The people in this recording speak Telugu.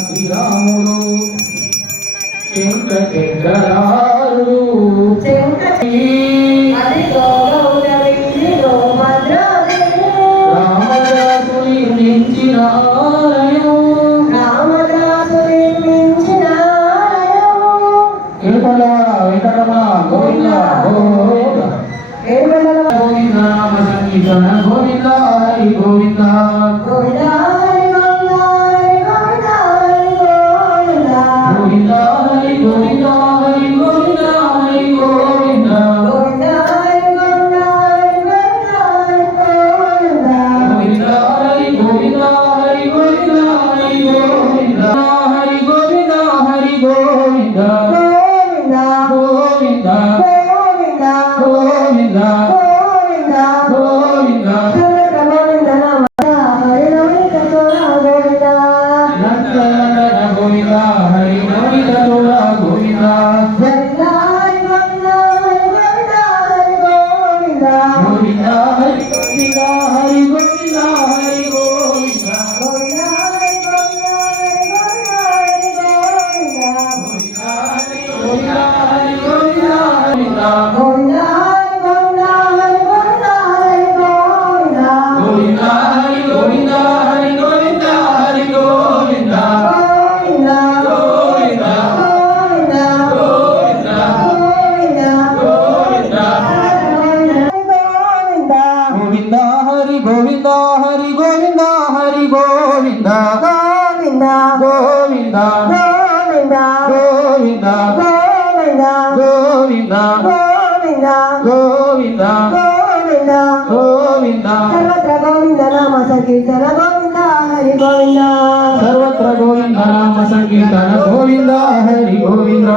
శ్రీరాముడు శంకరారు రామదాసుని మించిన ఆలయం వెంకటరమణ గోవింద గోవింద గోవింద నామ సంకీర్తన గోవింద హరి గోవింద గోవింద హరి గోవింద హరి గోవింద హరి గోవింద గోవింద హరి గోవింద హరి గోవింద హరి గోవింద హరి గోవింద హరి గోవింద గోవింద గోవింద గోవింద గోవింద హరి గోవింద గోవింద గోవింద హరి గోవింద హరి గోవింద హరి గోవింద గోవింద హరి గోవింద హరి గోవింద గోవింద గోవింద గోవింద గోవింద గోవింద గోవింద గోవింద గోవింద గోవింద సర్వత్ర గోవింద నామ సంకీర్తన గోవింద హరి గోవింద సర్వత్ర గోవింద నామ సంకీర్తన గోవింద హరి గోవింద